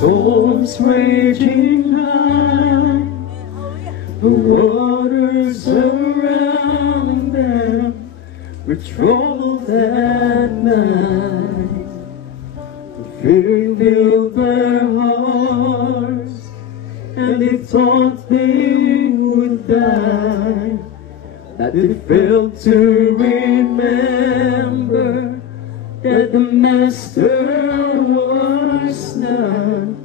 storms raging high, the waters around them were troubled at night. Fear filled their hearts, and they thought they would die. That they failed to remember that the Master was none.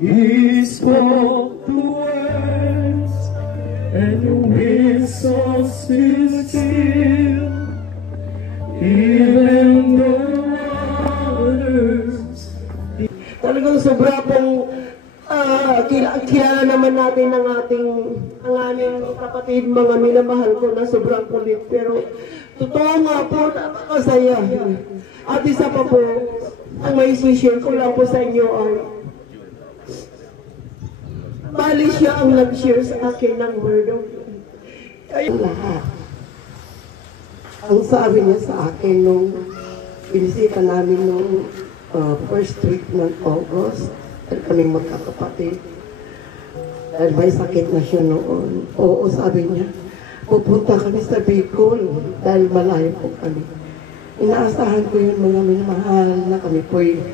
He spoke the words, and the winds all stood still. Even the waters. Talagang sobra pong kilala naman natin ang aming kapatid, mga minamahal ko na sobrang kulit. Pero totoo nga po, napakasaya. At isa pa po, ang may share ko lang po sa inyo ay bali siya ang nag-share sa akin ng word of God. Kaya lahat. Ang sabi niya sa akin nung binisita namin nung first week ng August, at kaming magkakapatid. Dahil may sakit na siya noon. Oo, sabi niya, pupunta kami sa Bicol dahil malayo po kami. Inaasahan ko yun, mga minamahal, na kami po'y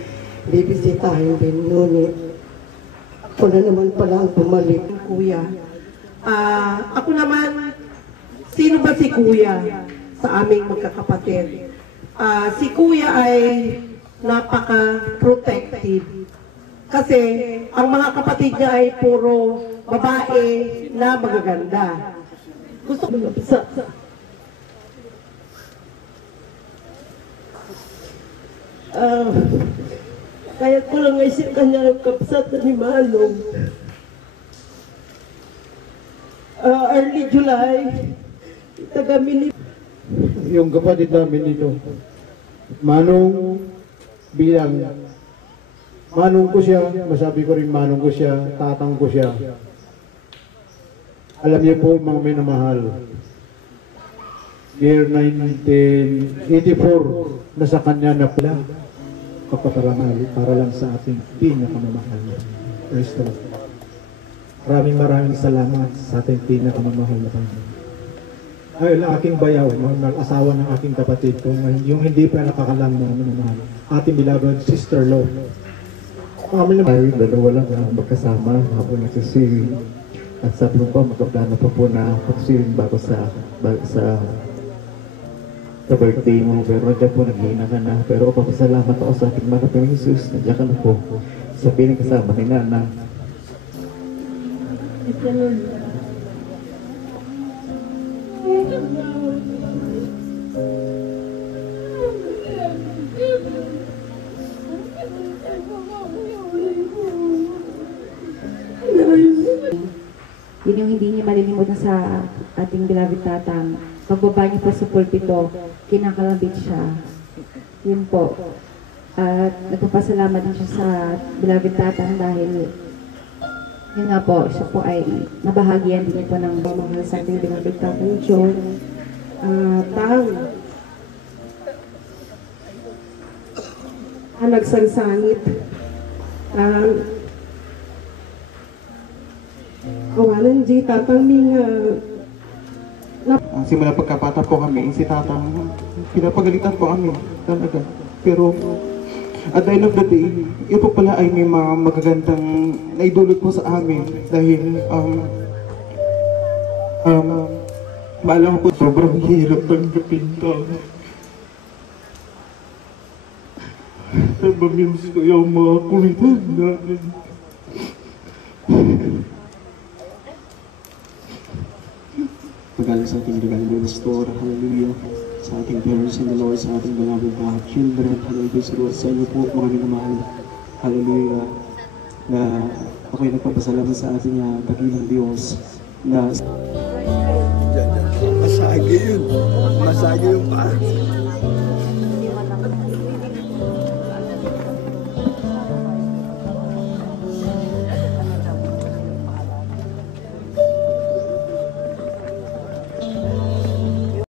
bibisitahin din. Ngunit ako na naman pala ang bumalik. Kuya, ako naman, sino ba si Kuya sa aming magkakapatid? Si Kuya ay napaka-protective. Kasi ang mga kapatid niya ay puro babae na magaganda. Gusto ko sa kaya ko lang isip kanya ng kapsat na ni Manong. Early July, taga-Minip. Yung kapatid namin dito, Manong bilang Manong ko siya, masabi ko rin Manong ko siya, tatang ko siya. Alam niyo po mga minamahal, year 1984, nasa kanya na pala kapatarangal para lang sa ating pinakamamahal. Praise the Lord. Maraming salamat sa ating pinakamamahal na Panginoon. Ay, ang aking bayaw, mga asawa ng aking kapatid ko, yung hindi pa nakakalam na minamahal, ating beloved sister-law. Ay, dalawa lang magkasama habang nagsisiring. At sabi ko pa, magkaplano pa po na pagsiring bago sa birthday mo. Pero nandiyan po, naghihina ka na. Pero papasalamat ako sa ating mga Panginoon Jesus. Nandiyan ka na po sa piling kasama ni Nana. Yun yung hindi niya malilimutan sa ating beloved tatang. Pagbaba niya po sa pulpito, kinakalabit siya. Yun po. At nagpapasalamat din siya sa beloved tatang dahil yun nga po, siya po ay nabahagian din po ng mahal sa ating beloved tatang John. Nagsangsangit. Kawalan di tatang ming Simula pagkapata po kami, si tatang pinapagalitan po kami talaga. Pero at the end of the day, ito pala ay may mga magagandang naidulot po sa amin dahil maalam ko po sobrang hirap tanggapin to. Nabamiss ko yung mga kulitan namin. Magaling sa ating regal ng Pastor, hallelujah, sa ating parents in the Lord, sa ating beloved children, hallelujah, sa inyo po mga minamahal, hallelujah, na ako'y nagpapasalamat sa ating dakilang Diyos na masagi yun, masagi yung